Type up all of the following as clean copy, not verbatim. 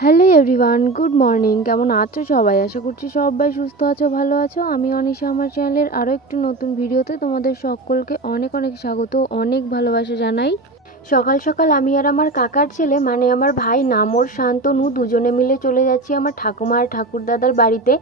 Hello everyone, good morning. কেমন আছো সবাই? আশা করছি সবাই সুস্থ আছো, ভালো আছো। আমি অনিশা, আমার চ্যানেলের আরও একটি নতুন ভিডিওতে তোমাদের সকলকে অনেক অনেক স্বাগত, অনেক ভালোবাসা জানাই। সকাল সকাল আমি আর আমার কাকার ছেলে মানে আমার ভাই নামর শান্তনু দুজনে মিলে চলে যাচ্ছি আমার ঠাকুমা আর ঠাকুরদাদার বাড়িতে।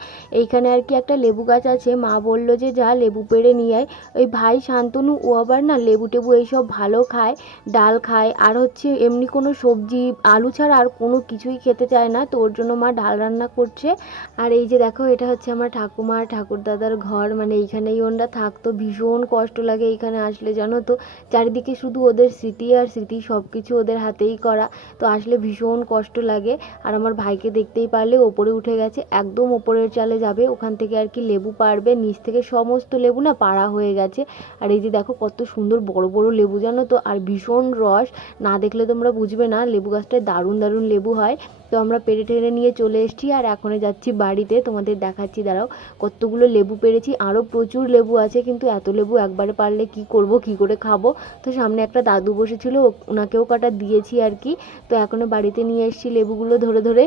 এইখানে আর কি একটা লেবু গাছ আছে, মা বললো যে যা লেবু পেড়ে নিয়ে আয়। ওই ভাই শান্তনু ও আবার না লেবু টেবু এইসব ভালো খায়, ডাল খায়, আর হচ্ছে এমনি কোনো সবজি আলু ছাড়া আর কোনো কিছুই খেতে চায় না, তো ওর জন্য মা ডাল রান্না করছে। আর এই যে দেখো, এটা হচ্ছে আমার ঠাকুমা আর ঠাকুরদাদার ঘর, মানে এইখানেই ওরা থাকতো। ভীষণ কষ্ট লাগে এইখানে আসলে, জানো তো, চারিদিকে শুধু ওদের স্মৃতি আর স্মৃতি, সব কিছু ওদের হাতেই করা, তো আসলে ভীষণ কষ্ট লাগে। আর আমার ভাইকে দেখতেই পারলে ওপরে উঠে গেছে, একদম ওপরের চালে যাবে, ওখান থেকে আর কি লেবু পাড়বে, নিচ থেকে সমস্ত লেবু না পাড়া হয়ে গেছে। আর এই যে দেখো কত সুন্দর বড় বড় লেবু, জানো তো, আর ভীষণ রস, না দেখলে তোমরা বুঝবে না, লেবু গাছটায় দারুণ দারুণ লেবু হয়। তো আমরা পেড়ে টেড়ে নিয়ে চলে এসেছি আর এখন যাচ্ছি বাড়িতে, তোমাদের দেখাচ্ছি, দাঁড়াও। কতগুলো লেবু পেড়েছি, আরও প্রচুর লেবু আছে, কিন্তু এত লেবু একবারে পারলে কি করব, কি করে খাবো। তো সামনে একটা দাদু বসেছিল, ওনাকেও কটা দিয়েছি আর কি। তো এখনও বাড়িতে নিয়ে এসেছি লেবুগুলো ধরে ধরে।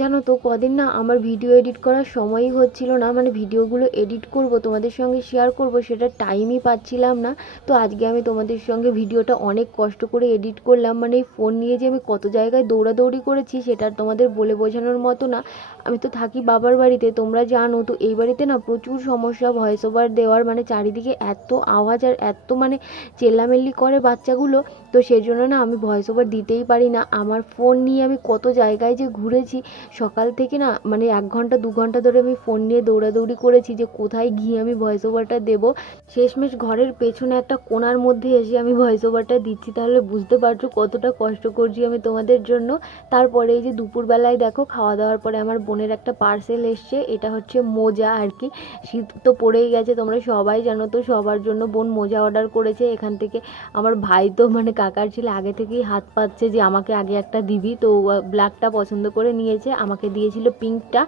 জানো তো, কদিন না আমার ভিডিও এডিট করার সময়ই হচ্ছিল না, মানে ভিডিওগুলো এডিট করব, তোমাদের সঙ্গে শেয়ার করব, সেটা টাইমই পাচ্ছিলাম না। তো আজকে আমি তোমাদের সঙ্গে ভিডিওটা অনেক কষ্ট করে এডিট করলাম, মানে এই ফোন নিয়ে যে আমি কত জায়গায় দৌড়াদৌড়ি করেছি সেটা তোমাদের বলে বোঝানোর মতো না। আমি তো থাকি বাবার বাড়িতে, তোমরা জানো তো, এই বাড়িতে না প্রচুর সমস্যা ভয়েস ওভার দেওয়ার, মানে চারিদিকে এত আওয়াজ আর এত মানে চেল্লামেল্লি করে বাচ্চাগুলো, তো সেই জন্য না আমি ভয়েস ওভার দিতেই পারি না। আমার ফোন নিয়ে আমি কত জায়গায় যে ঘুরেছি, সকাল থেকে না মানে 1 ঘন্টা 2 ঘন্টা ধরে আমি ফোন নিয়ে দৌড়াদৌড়ি করেছি যে কোথায় গিয়ে আমি ভয়েস ওভারটা দেবো। শেষমেশ ঘরের পেছনে একটা কোণার মধ্যে এসে আমি ভয়েস ওভারটা দিচ্ছি, তাহলে বুঝতে পারছো কতটা কষ্ট করছি আমি তোমাদের জন্য। তারপরে এই যে দুপুরবেলায় দেখো, খাওয়া দাওয়ার পরে আমার বোনের একটা পার্সেল এসছে, এটা হচ্ছে মোজা আর কি। শীত তো পড়েই গেছে, তোমরা সবাই জানো, তো সবার জন্য বোন মোজা অর্ডার করেছে। এখান থেকে আমার ভাই তো মানে কাকার ছেলে আগে থেকেই হাত পাচ্ছে যে আমাকে আগে একটা দিবি, তো ব্ল্যাকটা পছন্দ করে নিয়েছে, আমাকে দিয়েছিল পিঙ্কটা,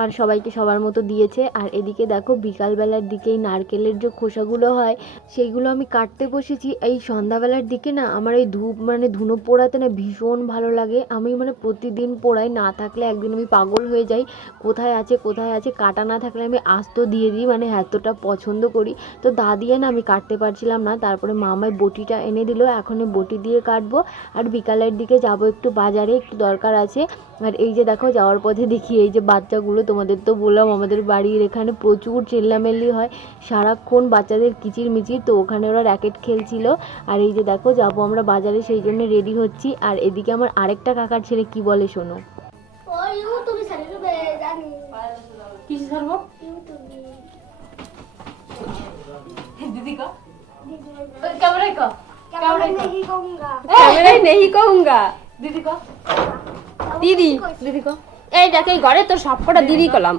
আর সবাইকে সবার মতো দিয়েছে। আর এদিকে দেখো বিকালবেলার দিকেই নারকেলের যে খোসাগুলো হয় সেইগুলো আমি কাটতে বসেছি। এই সন্ধ্যাবেলার দিকে না আমার এই ধূপ মানে ধুনো পোড়াতে না ভীষণ ভালো লাগে, আমি মানে প্রতিদিন পোড়াই, না থাকলে একদিন আমি পাগল হয়ে যাই, কোথায় আছে কোথায় আছে, কাটা না থাকলে আমি আস্ত দিয়ে দিই, মানে এতটা পছন্দ করি। তো দা দিয়ে না আমি কাটতে পারছিলাম না, তারপরে মামাই বটিটা এনে দিল, এখন বটি দিয়ে কাটবো। আর বিকালের দিকে যাব একটু বাজারে, একটু দরকার আছে। আর এই যে দেখো যাওয়ার পথে দেখি এই যে বাচ্চাগুলো, তোমাদের তো বললাম আমাদের বাড়ির এখানে প্রচুর চেল্লামেল্লি হয়, সারাক্ষণ বাচ্চাদের কিচির মিচির, তো ওখানে ওরা র্যাকেট খেলছিল। আর এই যে দেখো যাবো আমরা বাজারে, সেই জন্য রেডি হচ্ছি। আর এদিকে আমার আরেকটা কাকার ছেলে কি বলে শোনো। দিদি দিদি ক এই দেখ, এই ঘরে তোর সবকটা দিদি কলাম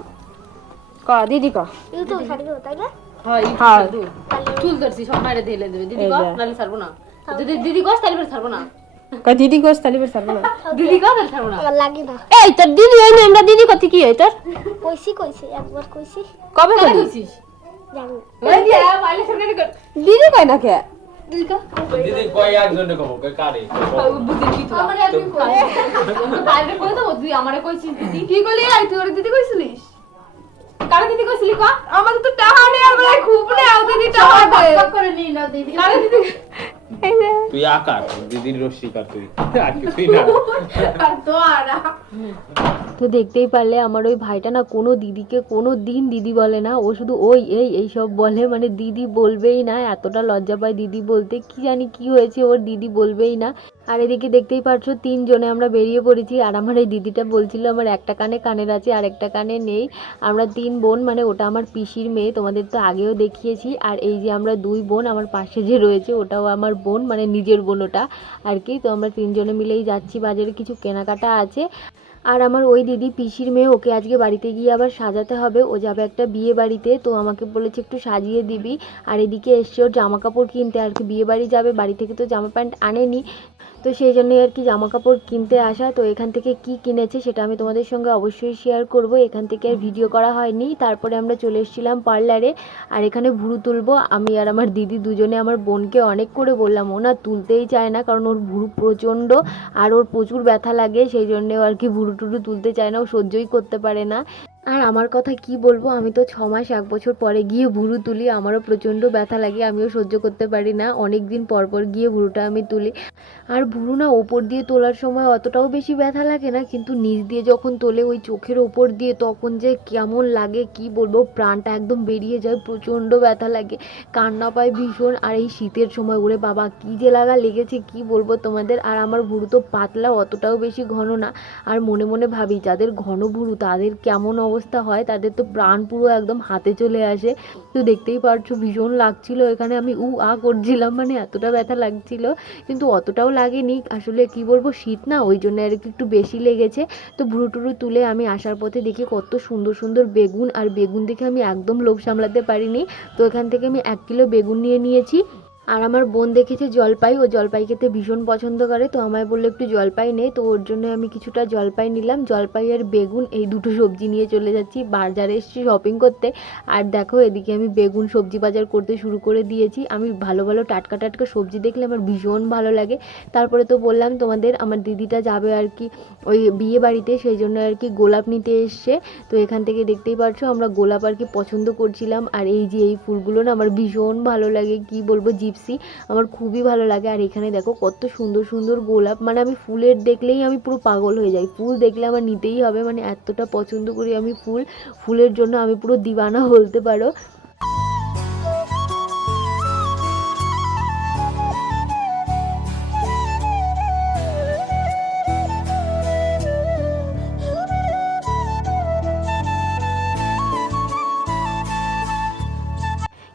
ক দিদি ক হ্যাঁ চুল ধরছি সব মাইরে দিলে দেবে দিদি ক, নালে ছাড়বো না। দিদি দিদি কস তালি ছাড়বো না, দিদি কস তালি ছাড়বো না, দিদি ক তালি ছাড়বো না, আমার লাগে না। এই তোর দিদি হই না, আমরা দিদি কত কি হই তোর? কইছি একবার কইছি। কবে কইছিস? জানি ওই দিয়া মাইলে শুনে কর দিদি কই না কে দিদি ক দিদি কই একজনে কব কই কারে বুঝি কি তো আমারে একদিন কই বাইরে কই তো তুই আমারে কইছিস দিদি কি কইলি? আই তুই ওর দিদি কইছিলিস? কারে দিদি কইছিলি ক? আমাকে তো টাহা নে আর বলে খুব নে আও দিদি টাহা দে পাক করে নি না দিদি কারে দিদি তুই আকার দিদির রসিকা তুই আর কিছুই না আর তো আরা। তো দেখতেই পারলে আমার ওই ভাইটা না কোনো দিদিকে কোনো দিন দিদি বলে না, ও শুধু ওই এই সব বলে, মানে দিদি বলবেই না, এতটা লজ্জা পায় দিদি বলতে, কি জানি কি হয়েছে ওর, দিদি বলবেই না। আর এদিকে দেখতেই পারছো 3 জনে আমরা বেরিয়ে পড়েছি, আর আমার এই দিদিটা বলছিল আমার একটা কানে কানের আছে আর একটা কানে নেই। আমরা 3 বোন, মানে ওটা আমার পিসির মেয়ে, তোমাদের তো আগেও দেখিয়েছি। আর এই যে আমরা 2 বোন, আমার পাশে যে রয়েছে ওটাও আমার বোন, মানে নিজের বোন ওটা আর কি। তো আমরা 3 জনে মিলেই যাচ্ছি, বাজারে কিছু কেনাকাটা আছে। আর আমার ওই দিদি পিসির মেয়ে, ওকে আজকে বাড়িতে গিয়ে আবার সাজাতে হবে, ও যাবে একটা বিয়ে বাড়িতে, তো আমাকে বলেছে একটু সাজিয়ে দিবি। আর এদিকে এসছে ওর জামা কাপড় কিনতে আর কি, বিয়ে বাড়ি যাবে, বাড়ি থেকে তো জামা প্যান্ট আনেনি, তো সেই জন্যই আর কি জামা কাপড় কিনতে আসা। তো এখান থেকে কি কিনেছে সেটা আমি তোমাদের সঙ্গে অবশ্যই শেয়ার করব। এখান থেকে আর ভিডিও করা হয়নি। তারপরে আমরা চলে এসেছিলাম পার্লারে, আর এখানে ভুরু তুলবো আমি আর আমার দিদি দুজনে। আমার বোনকে অনেক করে বললাম, ও না তুলতেই চায় না, কারণ ওর ভুরু প্রচণ্ড আর ওর প্রচুর ব্যথা লাগে, সেই জন্যেও আর কি ভুরু টুরু তুলতে চায় না, ও সহ্যই করতে পারে না। আর আমার কথা কি বলবো, আমি তো 6 মাস 1 বছর পরে গিয়ে ভুরু তুলি, আমারও প্রচণ্ড ব্যথা লাগে, আমিও সহ্য করতে পারি না, অনেক দিন পর পর গিয়ে ভুরুটা আমি তুলি। আর ভুরু না ওপর দিয়ে তোলার সময় অতটাও বেশি ব্যথা লাগে না, কিন্তু নিচ দিয়ে যখন তোলে ওই চোখের ওপর দিয়ে, তখন যে কেমন লাগে কি বলবো, প্রাণটা একদম বেরিয়ে যায়, প্রচণ্ড ব্যথা লাগে, কান্না পায় ভীষণ। আর এই শীতের সময় ওরে বাবা কি যে লাগা লেগেছে কি বলবো তোমাদের। আর আমার ভুরু তো পাতলা, অতটাও বেশি ঘন না। আর মনে মনে ভাবি যাদের ঘন ভুরু তাদের কেমন অবস্থা হয়, তাদের তো প্রাণ পুরো একদম হাতে চলে আসে। তো দেখতেই পারছো ভীষণ লাগছিল, এখানে আমি করছিলাম, মানে এতটা ব্যথা লাগছিল, কিন্তু অতটাও লাগেনি। আসলে কি বলবো, শীত না, ওই জন্য আর একটু বেশি লেগেছে। তো ভুরু টুরু তুলে আমি আসার পথে দেখি কত সুন্দর সুন্দর বেগুন, আর বেগুন দেখে আমি একদম লোভ সামলাতে পারিনি। তো এখান থেকে আমি 1 কিলো বেগুন নিয়ে নিয়েছি। আর আমার বোন দেখেছে জলপাই, ও জলপাই খেতে ভীষণ পছন্দ করে, তো আমায় বললো একটু জলপাই নেই, তো ওর জন্য আমি কিছুটা জলপাই নিলাম। জলপাই আর বেগুন এই দুটো সবজি নিয়ে চলে যাচ্ছি বাজারে, এসেছি শপিং করতে। আর দেখো এদিকে আমি বেগুন সবজি বাজার করতে শুরু করে দিয়েছি। আমি ভালো ভালো টাটকা টাটকা সবজি দেখলে আমার ভীষণ ভালো লাগে। তারপরে তো বললাম তোমাদের, আমার দিদিটা যাবে আর কি ওই বিয়ে বাড়িতে, সেই জন্য আর কি গোলাপ নিতে এসছে। তো এখান থেকে দেখতেই পাচ্ছ আমরা গোলাপ আর কি পছন্দ করছিলাম। আর এই যে এই ফুলগুলো না আমার ভীষণ ভালো লাগে, কি বলবো, জিপসি আমার খুবই ভালো লাগে। আর এখানে দেখো কত সুন্দর সুন্দর গোলাপ, মানে আমি ফুলের দেখলেই আমি পুরো পাগল হয়ে যাই, ফুল দেখলে আমার নিতেই হবে, মানে এতটা পছন্দ করি আমি ফুল, ফুলের জন্য আমি পুরো দিওয়ানা বলতে পারো।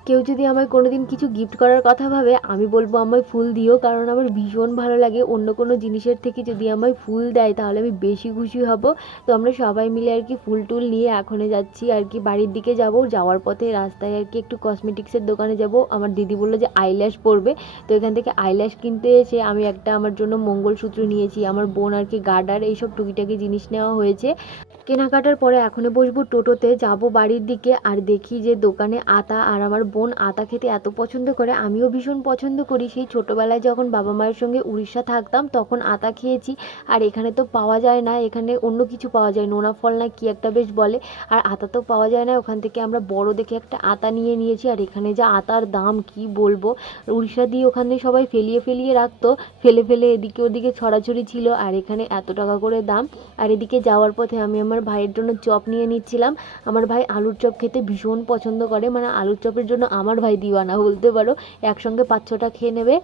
কেউ যদি আমায় কোনোদিন কিছু গিফট করার কথা ভাবে, আমি বলবো আমায় ফুল দিও, কারণ আমার ভীষণ ভালো লাগে। অন্য কোনো জিনিসের থেকে যদি আমায় ফুল দেয় তাহলে আমি বেশি খুশি হব। তো আমরা সবাই মিলে আর কি ফুল টুল নিয়ে এখনই যাচ্ছি আর কি বাড়ির দিকে যাব। যাওয়ার পথে রাস্তায় আর কি একটু কসমেটিক্সের দোকানে যাব। আমার দিদি বললো যে আইল্যাশ পরবে, তো এখান থেকে আইল্যাশ কিনতে এসে আমি একটা আমার জন্য মঙ্গলসূত্র নিয়েছি, আমার বোন আর কি গার্ডার, এইসব টুকিটাকি জিনিস নেওয়া হয়েছে। কেনাকাটার পরে এখনই বসবো টোটোতে, যাব বাড়ির দিকে। আর দেখি যে দোকানে আতা, আর আমার বোন আতা খেতে এত পছন্দ করে, আমিও ভীষণ পছন্দ করি। সেই ছোটোবেলায় যখন বাবা মায়ের সঙ্গে উড়িষ্যা থাকতাম তখন আতা খেয়েছি। আর এখানে তো পাওয়া যায় না, এখানে অন্য কিছু পাওয়া যায়, নোনা ফল না কি একটা বেশ বলে, আর আতা তো পাওয়া যায় না। ওখান থেকে আমরা বড় দেখে একটা আতা নিয়ে নিয়েছি। আর এখানে যা আতার দাম কি বলবো, উড়িষ্যা দিয়ে ওখানে সবাই ফেলিয়ে ফেলিয়ে রাখতো, ফেলে ফেলে এদিকে ওদিকে ছড়াছড়ি ছিল, আর এখানে এত টাকা করে দাম। আর এদিকে যাওয়ার পথে আমি আমার ভাইয়ের জন্য চপ নিয়ে নিচ্ছিলাম। আমার ভাই আলুর চপ খেতে ভীষণ পছন্দ করে, মানে আলুর চপের জন্য আমার ভাই দিওয়ানা বলতে পারো, একসঙ্গে 5-6টা খেয়ে নেবে।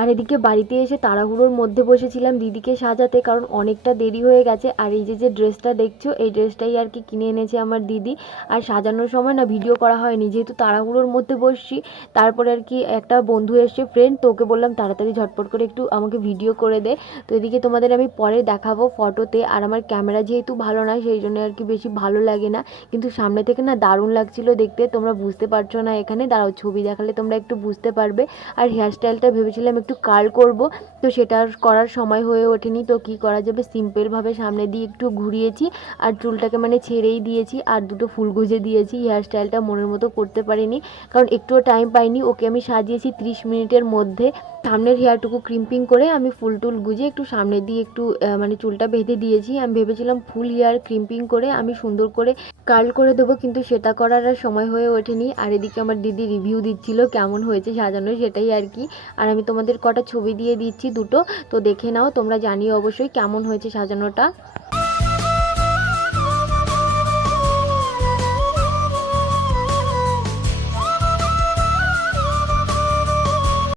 আর এদিকে বাড়িতে এসে তাড়াহুড়োর মধ্যে বসেছিলাম দিদিকে সাজাতে, কারণ অনেকটা দেরি হয়ে গেছে। আর এই যে ড্রেসটা দেখছো, এই ড্রেসটাই আর কি কিনে এনেছে আমার দিদি। আর সাজানোর সময় না ভিডিও করা হয়নি, যেহেতু তাড়াহুড়োর মধ্যে বসছি। তারপরে আর কি একটা বন্ধু এসছে, ফ্রেন্ড, তো ওকে বললাম তাড়াতাড়ি ঝটপট করে একটু আমাকে ভিডিও করে দে। তো এদিকে তোমাদের আমি পরে দেখাবো ফটোতে। আর আমার ক্যামেরা যেহেতু ভালো না, সেই জন্য আর কি বেশি ভালো লাগে না, কিন্তু সামনে থেকে না দারুণ লাগছিল দেখতে। তোমরা বুঝতে পারছো না, এখানে দাঁড়াও ছবি দেখালে তোমরা একটু বুঝতে পারবে। আর হেয়ারস্টাইলটা ভেবেছিলাম একটু কার্ল করব, তো সেটা করার সময় হয়ে ওঠেনি। তো কি করা যাবে, সিম্পলভাবে সামনে দিয়ে একটু ঘুরিয়েছি, আর চুলটাকে মানে ছেড়েই দিয়েছি, আর দুটো ফুল গুজে দিয়েছি। হেয়ারস্টাইলটা মনের মতো করতে পারিনি, কারণ একটুও টাইম পাইনি। ওকে আমি সাজিয়েছি 30 মিনিটের মধ্যে। সামনের হেয়ারটুকু ক্রিম্পিং করে আমি ফুল টুল গুজে একটু সামনে দিয়ে একটু মানে চুলটা বেঁধে দিয়েছি। আমি ভেবেছিলাম ফুল হেয়ার ক্রিম্পিং করে আমি সুন্দর করে কার্ল করে দেবো, কিন্তু সেটা করার আর সময় হয়ে ওঠেনি। আর এদিকে আমার দিদি রিভিউ দিচ্ছিল কেমন হয়েছে সাজানো, সেটাই আর কি। আর আমি তোমাদের কটা ছবি দিয়ে দিচ্ছি দুটো, তো দেখে নাও, তোমরা জানিও অবশ্যই কেমন হয়েছে সাজানোটা।